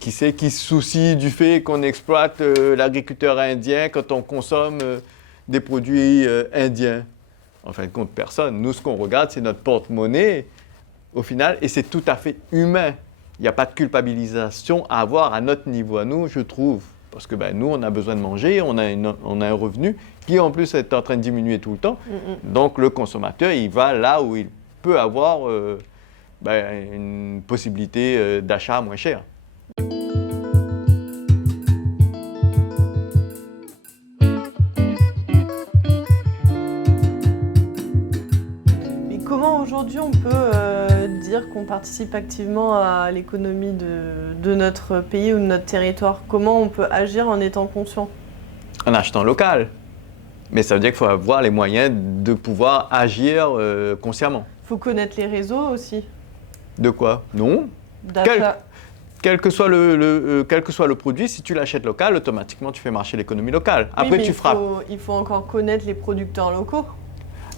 Qui c'est qui se soucie du fait qu'on exploite l'agriculteur indien quand on consomme des produits indiens? En fin de compte, personne. Nous, ce qu'on regarde, c'est notre porte-monnaie, au final, et c'est tout à fait humain. Il n'y a pas de culpabilisation à avoir à notre niveau, à nous, je trouve. Parce que nous, on a besoin de manger, on a un revenu qui, en plus, est en train de diminuer tout le temps. Donc, le consommateur, il va là où il peut avoir une possibilité d'achat moins cher. Comment aujourd'hui on peut dire qu'on participe activement à l'économie de notre pays ou de notre territoire? Comment on peut agir en étant conscient? En achetant local. Mais ça veut dire qu'il faut avoir les moyens de pouvoir agir consciemment. Il faut connaître les réseaux aussi. De quoi? Non. Quel que soit le produit, si tu l'achètes local, automatiquement tu fais marcher l'économie locale. Après, oui, mais tu il faut encore connaître les producteurs locaux.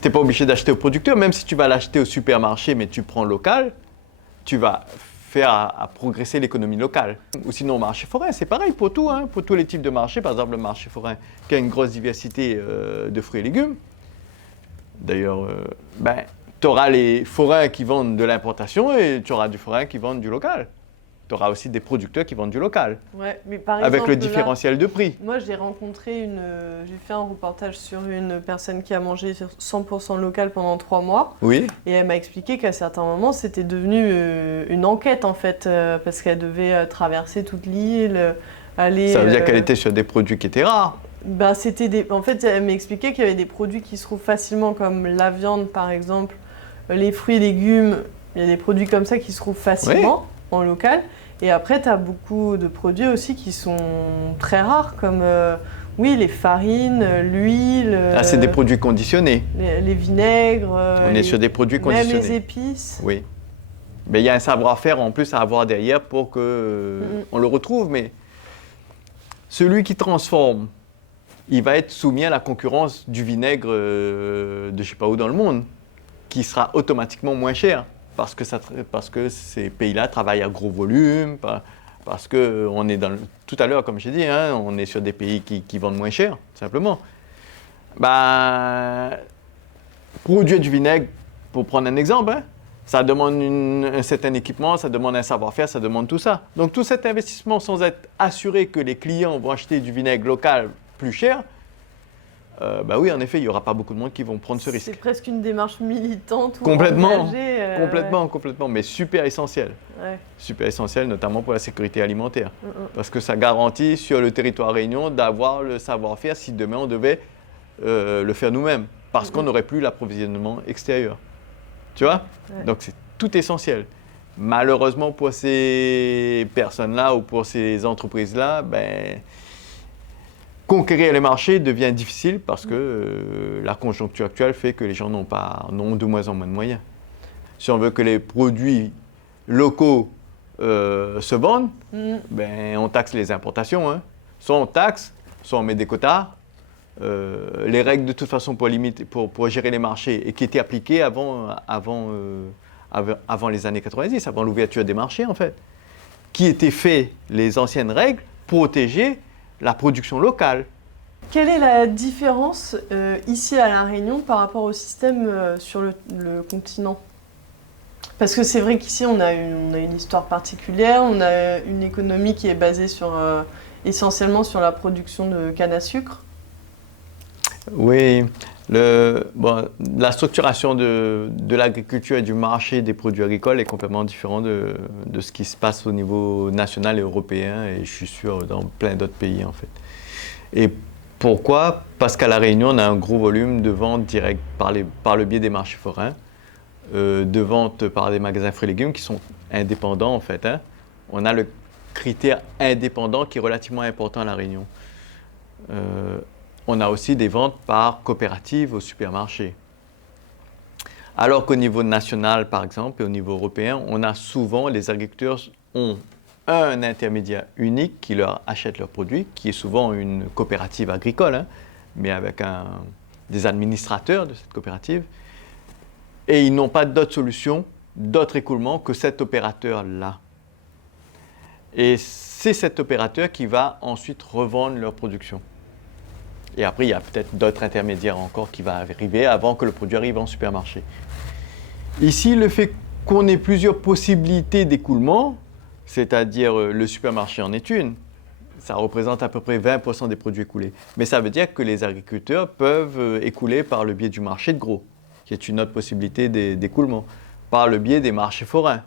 Tu n'es pas obligé d'acheter au producteur, même si tu vas l'acheter au supermarché, mais tu prends local, tu vas faire à progresser l'économie locale. Ou sinon, au marché forain, c'est pareil pour tout, pour tous les types de marchés. Par exemple, le marché forain qui a une grosse diversité de fruits et légumes. D'ailleurs, tu auras les forains qui vendent de l'importation et tu auras du forain qui vendent du local. Tu auras aussi des producteurs qui vendent du local. Ouais, mais par exemple, avec le différentiel de prix. Moi, j'ai fait un reportage sur une personne qui a mangé 100% local pendant 3 mois. Oui. Et elle m'a expliqué qu'à certains moments, c'était devenu une enquête, en fait, parce qu'elle devait traverser toute l'île, aller... Ça veut dire qu'elle était sur des produits qui étaient rares. En fait, elle m'expliquait qu'il y avait des produits qui se trouvent facilement, comme la viande, par exemple, les fruits et légumes. Il y a des produits comme ça qui se trouvent facilement en local. Et après, tu as beaucoup de produits aussi qui sont très rares, comme les farines, l'huile. C'est des produits conditionnés. Les vinaigres. On est sur des produits conditionnés. Même les épices. Oui. Mais il y a un savoir-faire en plus à avoir derrière pour qu'on le retrouve. Mais celui qui transforme, il va être soumis à la concurrence du vinaigre de je ne sais pas où dans le monde, qui sera automatiquement moins cher. Parce que ces pays-là travaillent à gros volume, parce qu'on est tout à l'heure, comme j'ai dit, on est sur des pays qui vendent moins cher, simplement. Produire du vinaigre, pour prendre un exemple, ça demande un certain équipement, ça demande un savoir-faire, ça demande tout ça. Donc tout cet investissement, sans être assuré que les clients vont acheter du vinaigre local plus cher, oui, en effet, il n'y aura pas beaucoup de monde qui vont prendre ce risque. C'est presque une démarche militante ou complètement, engagée. Complètement, mais super essentiel. Ouais. Super essentiel, notamment pour la sécurité alimentaire. Parce que ça garantit sur le territoire Réunion d'avoir le savoir-faire si demain on devait le faire nous-mêmes. Parce qu'on n'aurait plus l'approvisionnement extérieur. Tu vois? Donc c'est tout essentiel. Malheureusement pour ces personnes-là ou pour ces entreprises-là, conquérir les marchés devient difficile parce que la conjoncture actuelle fait que les gens n'ont de moins en moins de moyens. Si on veut que les produits locaux se vendent, on taxe les importations. Soit on taxe, soit on met des quotas. Les règles de toute façon pour gérer les marchés et qui étaient appliquées avant les années 90, avant l'ouverture des marchés en fait, qui étaient faites les anciennes règles protéger la production locale. Quelle est la différence ici à La Réunion par rapport au système sur le continent? Parce que c'est vrai qu'ici on a une histoire particulière, on a une économie qui est basée essentiellement sur la production de canne à sucre. Oui, la structuration de l'agriculture et du marché des produits agricoles est complètement différente de ce qui se passe au niveau national et européen, et je suis sûr dans plein d'autres pays en fait. Et pourquoi? Parce qu'à La Réunion, on a un gros volume de ventes directes par le biais des marchés forains, de ventes par des magasins fruits et légumes qui sont indépendants en fait. On a le critère indépendant qui est relativement important à La Réunion. On a aussi des ventes par coopérative au supermarché. Alors qu'au niveau national, par exemple, et au niveau européen, les agriculteurs ont un intermédiaire unique qui leur achète leurs produits, qui est souvent une coopérative agricole, mais avec des administrateurs de cette coopérative. Et ils n'ont pas d'autre solution, d'autre écoulement que cet opérateur-là. Et c'est cet opérateur qui va ensuite revendre leur production. Et après, il y a peut-être d'autres intermédiaires encore qui vont arriver avant que le produit arrive en supermarché. Ici, le fait qu'on ait plusieurs possibilités d'écoulement, c'est-à-dire le supermarché en est une, ça représente à peu près 20% des produits écoulés. Mais ça veut dire que les agriculteurs peuvent écouler par le biais du marché de gros, qui est une autre possibilité d'écoulement, par le biais des marchés forains,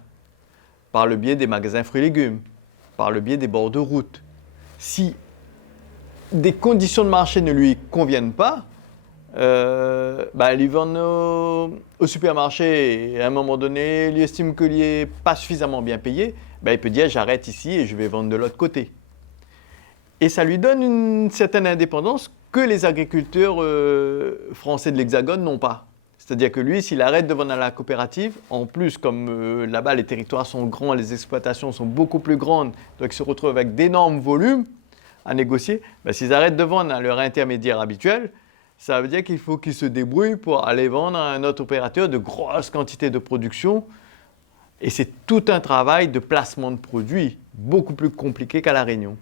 par le biais des magasins fruits et légumes, par le biais des bords de route. Si des conditions de marché ne lui conviennent pas, il vend au supermarché et à un moment donné, il estime qu'il n'est pas suffisamment bien payé, il peut dire j'arrête ici et je vais vendre de l'autre côté. Et ça lui donne une certaine indépendance que les agriculteurs français de l'Hexagone n'ont pas. C'est-à-dire que lui, s'il arrête de vendre à la coopérative, en plus, comme là-bas les territoires sont grands, les exploitations sont beaucoup plus grandes, donc ils se retrouvent avec d'énormes volumes à négocier, s'ils arrêtent de vendre à leur intermédiaire habituel, ça veut dire qu'il faut qu'ils se débrouillent pour aller vendre à un autre opérateur de grosses quantités de production. Et c'est tout un travail de placement de produits, beaucoup plus compliqué qu'à La Réunion.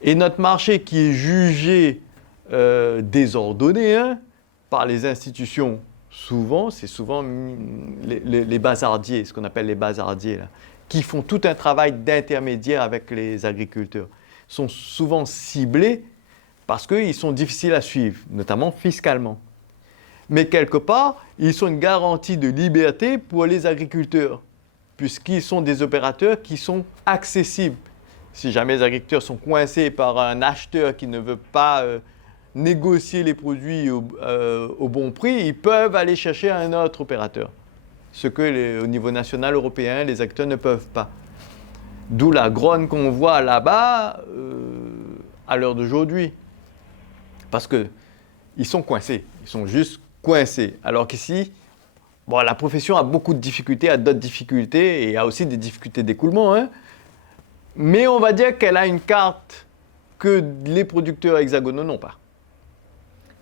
Et notre marché qui est jugé désordonné par les institutions, c'est souvent les bazardiers, ce qu'on appelle les bazardiers, là, qui font tout un travail d'intermédiaire avec les agriculteurs. Ils sont souvent ciblés parce qu'ils sont difficiles à suivre, notamment fiscalement. Mais quelque part, ils sont une garantie de liberté pour les agriculteurs, puisqu'ils sont des opérateurs qui sont accessibles. Si jamais les agriculteurs sont coincés par un acheteur qui ne veut pas négocier les produits au bon prix, ils peuvent aller chercher un autre opérateur. Ce que au niveau national européen, les acteurs ne peuvent pas. D'où la grogne qu'on voit là-bas à l'heure d'aujourd'hui. Parce qu'ils sont coincés, ils sont juste coincés. Alors qu'ici, la profession a beaucoup de difficultés, a d'autres difficultés et a aussi des difficultés d'écoulement. Mais on va dire qu'elle a une carte que les producteurs hexagonaux n'ont pas.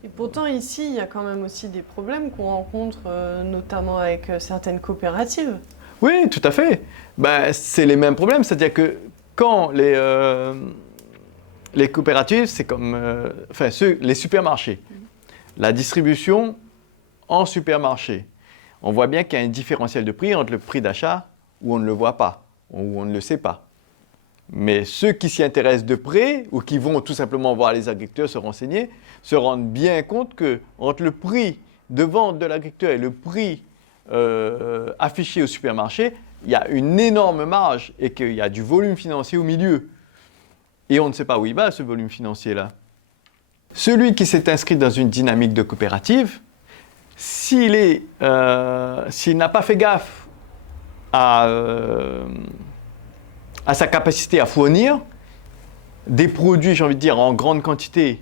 Et pourtant, ici, il y a quand même aussi des problèmes qu'on rencontre, notamment avec certaines coopératives. Oui, tout à fait. C'est les mêmes problèmes, c'est-à-dire que quand les coopératives, c'est comme les supermarchés. La distribution en supermarché. On voit bien qu'il y a un différentiel de prix entre le prix d'achat où on ne le voit pas, où on ne le sait pas. Mais ceux qui s'y intéressent de près ou qui vont tout simplement voir les agriculteurs se renseigner, se rendent bien compte que entre le prix de vente de l'agriculteur et le prix affiché au supermarché, il y a une énorme marge et qu'il y a du volume financier au milieu. Et on ne sait pas où il va, ce volume financier-là. Celui qui s'est inscrit dans une dynamique de coopérative, s'il n'a pas fait gaffe à sa capacité à fournir des produits, j'ai envie de dire, en grande quantité,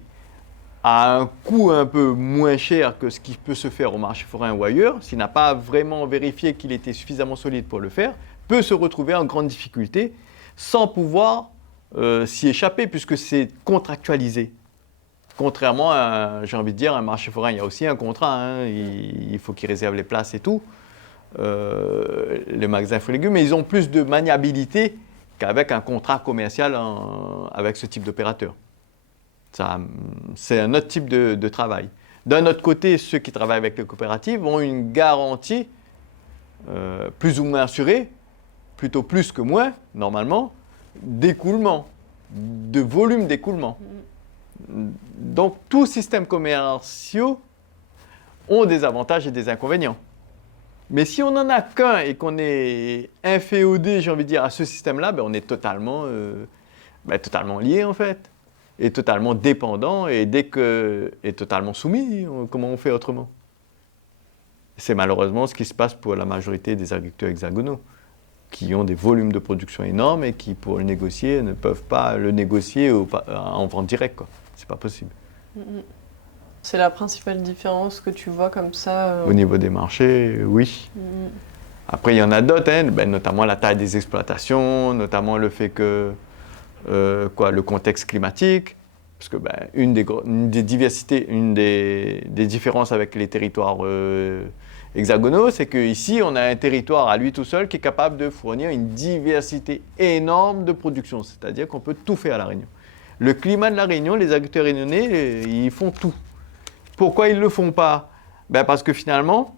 à un coût un peu moins cher que ce qui peut se faire au marché forain ou ailleurs, s'il n'a pas vraiment vérifié qu'il était suffisamment solide pour le faire, peut se retrouver en grande difficulté sans pouvoir s'y échapper puisque c'est contractualisé. Contrairement à, j'ai envie de dire, un marché forain, il y a aussi un contrat, il faut qu'ils réservent les places et tout, les magasins fruits et légumes, mais ils ont plus de maniabilité qu'avec un contrat commercial avec ce type d'opérateur. C'est un autre type de travail. D'un autre côté, ceux qui travaillent avec les coopératives ont une garantie plus ou moins assurée, plutôt plus que moins, normalement, d'écoulement, de volume d'écoulement. Donc, tous systèmes commerciaux ont des avantages et des inconvénients. Mais si on n'en a qu'un et qu'on est inféodé, j'ai envie de dire, à ce système-là, on est totalement lié, en fait, et totalement dépendant, et totalement soumis. Comment on fait autrement? C'est malheureusement ce qui se passe pour la majorité des agriculteurs hexagonaux, qui ont des volumes de production énormes et qui, pour le négocier, ne peuvent pas le négocier en vente directe, quoi. C'est pas possible. C'est la principale différence que tu vois comme ça Au niveau des marchés, oui. Après, il y en a d'autres, notamment la taille des exploitations, notamment le fait que le contexte climatique, parce que une des différences avec les territoires hexagonaux, c'est qu'ici, on a un territoire à lui tout seul qui est capable de fournir une diversité énorme de production, c'est-à-dire qu'on peut tout faire à La Réunion. Le climat de La Réunion, les agriculteurs réunionnais, ils font tout. Pourquoi ils ne le font pas? Parce que finalement,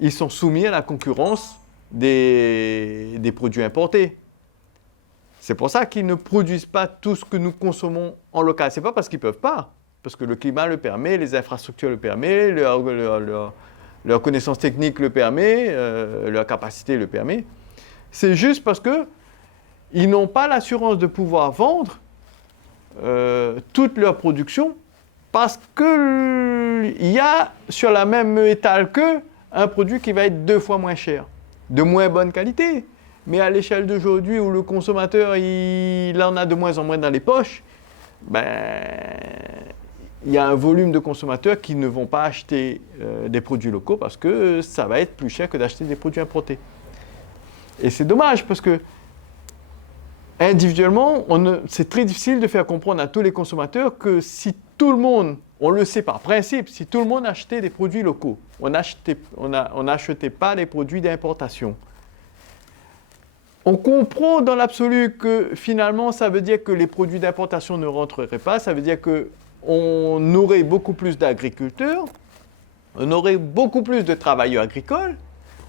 ils sont soumis à la concurrence des produits importés. C'est pour ça qu'ils ne produisent pas tout ce que nous consommons en local. Ce n'est pas parce qu'ils ne peuvent pas, parce que le climat le permet, les infrastructures le permettent, leur connaissance technique le permet, leur capacité le permet. C'est juste parce qu'ils n'ont pas l'assurance de pouvoir vendre toute leur production parce qu'il y a sur la même étale qu'eux un produit qui va être 2 fois moins cher, de moins bonne qualité. Mais à l'échelle d'aujourd'hui où le consommateur il en a de moins en moins dans les poches, il y a un volume de consommateurs qui ne vont pas acheter des produits locaux parce que ça va être plus cher que d'acheter des produits importés. Et c'est dommage parce que individuellement, c'est très difficile de faire comprendre à tous les consommateurs que si tout le monde, on le sait par principe, si tout le monde achetait des produits locaux, on n'achetait pas des produits d'importation. On comprend dans l'absolu que finalement, ça veut dire que les produits d'importation ne rentreraient pas, ça veut dire qu'on aurait beaucoup plus d'agriculteurs, on aurait beaucoup plus de travailleurs agricoles,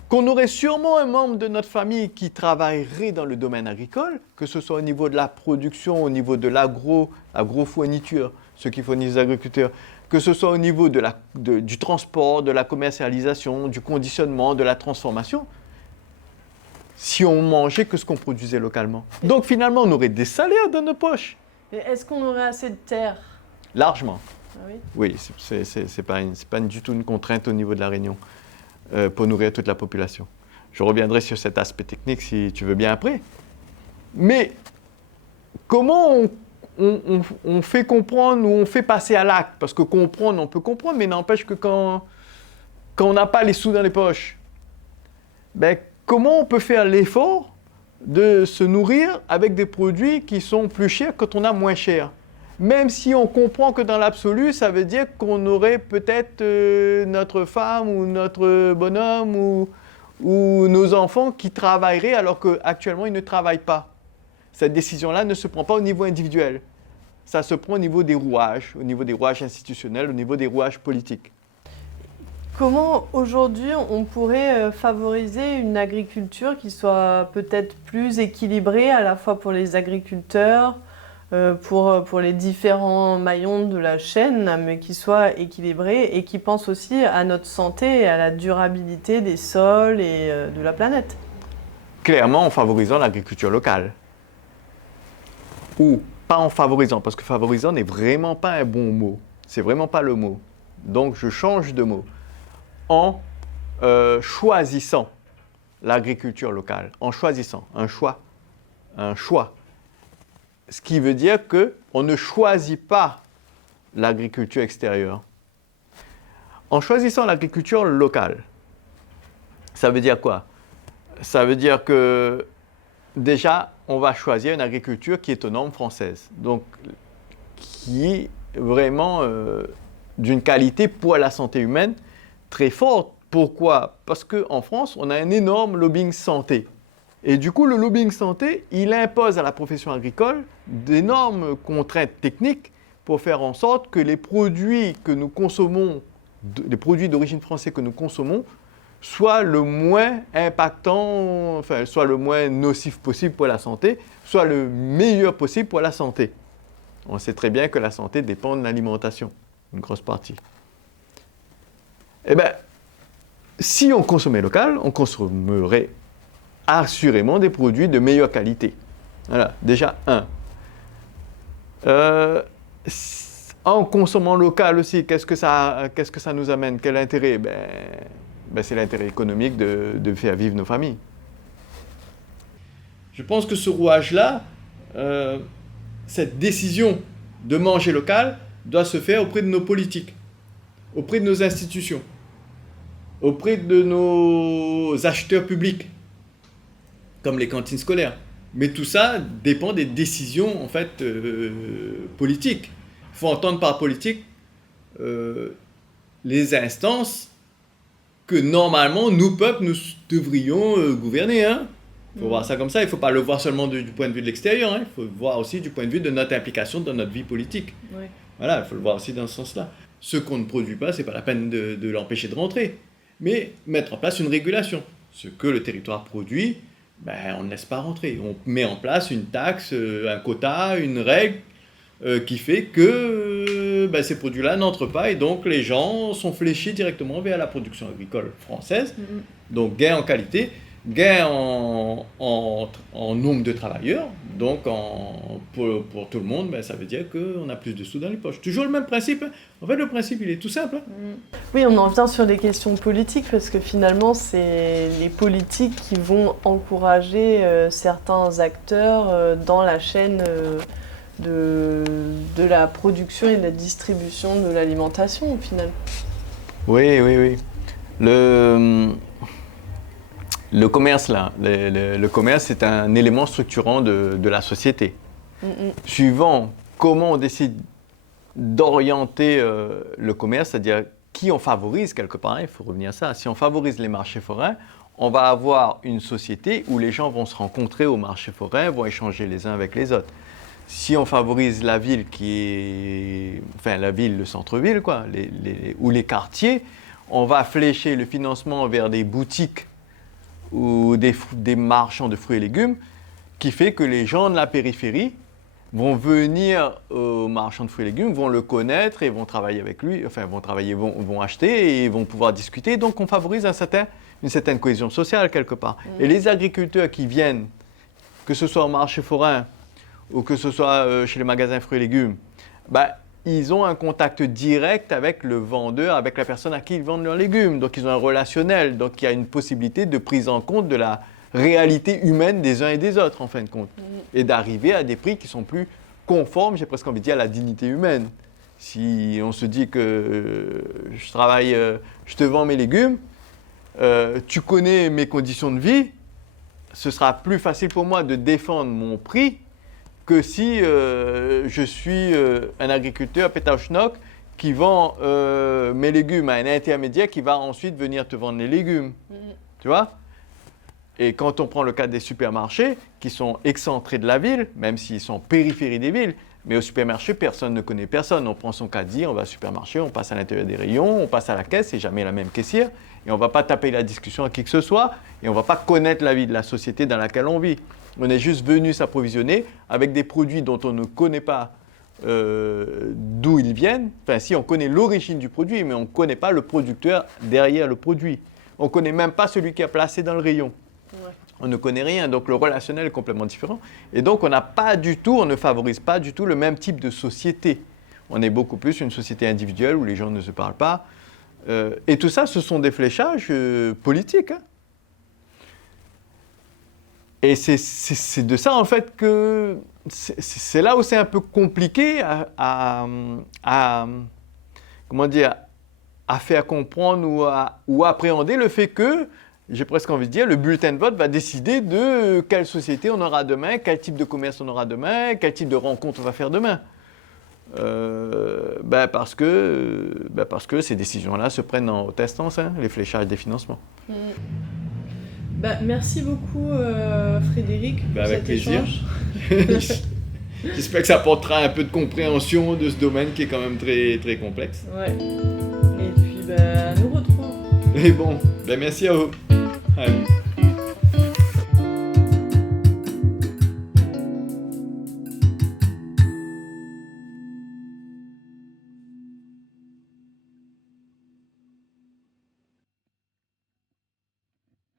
qu'on aurait sûrement un membre de notre famille qui travaillerait dans le domaine agricole, que ce soit au niveau de la production, au niveau de l'agrofourniture, ceux qui fournissent les agriculteurs, que ce soit au niveau du transport, de la commercialisation, du conditionnement, de la transformation, si on mangeait que ce qu'on produisait localement. Donc finalement, on aurait des salaires dans nos poches. Et est-ce qu'on aurait assez de terre? Largement. Ah oui, oui, c'est pas du tout une contrainte au niveau de La Réunion pour nourrir toute la population. Je reviendrai sur cet aspect technique si tu veux bien après. Mais comment on fait comprendre ou on fait passer à l'acte? Parce que comprendre, on peut comprendre, mais n'empêche que quand on n'a pas les sous dans les poches, comment on peut faire l'effort de se nourrir avec des produits qui sont plus chers quand on a moins cher? Même si on comprend que dans l'absolu, ça veut dire qu'on aurait peut-être notre femme ou notre bonhomme ou nos enfants qui travailleraient alors qu'actuellement ils ne travaillent pas. Cette décision-là ne se prend pas au niveau individuel. Ça se prend au niveau des rouages institutionnels, au niveau des rouages politiques. Comment aujourd'hui on pourrait favoriser une agriculture qui soit peut-être plus équilibrée à la fois pour les agriculteurs, pour les différents maillons de la chaîne, mais qui soit équilibrée et qui pense aussi à notre santé et à la durabilité des sols et de la planète? Clairement en favorisant l'agriculture locale. Ou pas en favorisant, parce que favorisant n'est vraiment pas un bon mot. C'est vraiment pas le mot. Donc je change de mot. En choisissant l'agriculture locale, en choisissant un choix. Ce qui veut dire qu'on ne choisit pas l'agriculture extérieure. En choisissant l'agriculture locale, ça veut dire quoi? Ça veut dire que déjà, on va choisir une agriculture qui est aux normes françaises, donc qui est vraiment d'une qualité pour la santé humaine très forte. Pourquoi? Parce qu'en France, on a un énorme lobbying santé. Et du coup, le lobbying santé, il impose à la profession agricole d'énormes contraintes techniques pour faire en sorte que les produits que nous consommons, les produits d'origine française que nous consommons, soient le moins impactants, enfin, soit le moins nocif possible pour la santé, soit le meilleur possible pour la santé. On sait très bien que la santé dépend de l'alimentation, une grosse partie. Eh bien, si on consommait local, on consommerait assurément des produits de meilleure qualité. Voilà, déjà un. En consommant local aussi, qu'est-ce que ça nous amène? Quel intérêt? C'est l'intérêt économique de faire vivre nos familles. Je pense que ce rouage-là, cette décision de manger local, doit se faire auprès de nos politiques, auprès de nos institutions, auprès de nos acheteurs publics, comme les cantines scolaires. Mais tout ça dépend des décisions en fait politiques. Il faut entendre par politique les instances que normalement, nous, peuple, nous devrions gouverner. Hein. Il faut voir ça comme ça, il ne faut pas le voir seulement du point de vue de l'extérieur, hein. Il faut le voir aussi du point de vue de notre implication dans notre vie politique. Ouais. Voilà, il faut le voir aussi dans ce sens-là. Ce qu'on ne produit pas, ce n'est pas la peine de l'empêcher de rentrer, mais mettre en place une régulation. Ce que le territoire produit, on ne laisse pas rentrer. On met en place une taxe, un quota, une règle qui fait que ces produits-là n'entrent pas et donc les gens sont fléchés directement vers la production agricole française. Donc gain en qualité, gain en nombre de travailleurs, donc pour tout le monde, ça veut dire qu'on a plus de sous dans les poches. Toujours le même principe. Hein. En fait, le principe, il est tout simple. Hein. Oui, on en vient sur les questions politiques, parce que finalement, c'est les politiques qui vont encourager certains acteurs dans la chaîne de la production et de la distribution de l'alimentation, au final. Oui. Le commerce, là, le commerce, c'est un élément structurant de la société. Suivant comment on décide d'orienter le commerce, c'est-à-dire qui on favorise quelque part, il faut revenir à ça. Si on favorise les marchés forains, on va avoir une société où les gens vont se rencontrer au marché forain, vont échanger les uns avec les autres. Si on favorise la ville la ville, le centre-ville, quoi, ou les quartiers, on va flécher le financement vers des boutiques ou des marchands de fruits et légumes, qui fait que les gens de la périphérie vont venir au marchand de fruits et légumes, vont le connaître et vont travailler avec lui, vont acheter et vont pouvoir discuter. Donc on favorise une certaine cohésion sociale quelque part. Et les agriculteurs qui viennent, que ce soit au marché forain ou que ce soit chez les magasins fruits et légumes, ils ont un contact direct avec le vendeur, avec la personne à qui ils vendent leurs légumes. Donc ils ont un relationnel, donc il y a une possibilité de prise en compte de la réalité humaine des uns et des autres, en fin de compte. Et d'arriver à des prix qui sont plus conformes, j'ai presque envie de dire, à la dignité humaine. Si on se dit que je te vends mes légumes, tu connais mes conditions de vie, ce sera plus facile pour moi de défendre mon prix que si je suis un agriculteur pétauchnok qui vend mes légumes à un intermédiaire qui va ensuite venir te vendre les légumes. Tu vois ? Et quand on prend le cas des supermarchés, qui sont excentrés de la ville, même s'ils sont périphérie des villes, mais au supermarché, personne ne connaît personne. On prend son caddie, on va au supermarché, on passe à l'intérieur des rayons, on passe à la caisse, c'est jamais la même caissière, et on ne va pas taper la discussion à qui que ce soit, et on ne va pas connaître la vie de la société dans laquelle on vit. On est juste venu s'approvisionner avec des produits dont on ne connaît pas d'où ils viennent. Enfin, si, on connaît l'origine du produit, mais on ne connaît pas le producteur derrière le produit. On ne connaît même pas celui qui a placé dans le rayon. Ouais. On ne connaît rien, donc le relationnel est complètement différent. Et donc, on ne favorise pas du tout le même type de société. On est beaucoup plus une société individuelle où les gens ne se parlent pas. Et tout ça, ce sont des fléchages politiques. Hein. Et c'est de ça, en fait, que c'est là où c'est un peu compliqué à faire comprendre ou appréhender le fait que, j'ai presque envie de dire, le bulletin de vote va décider de quelle société on aura demain, quel type de commerce on aura demain, quel type de rencontre on va faire demain. Parce que ces décisions-là se prennent en haute instance, hein, les fléchages des financements. Merci beaucoup Frédéric pour avec cet plaisir. échange. J'espère que ça apportera un peu de compréhension de ce domaine qui est quand même très, très complexe. Ouais. Et puis nous retrouvons. Et bon, merci à vous. Allez.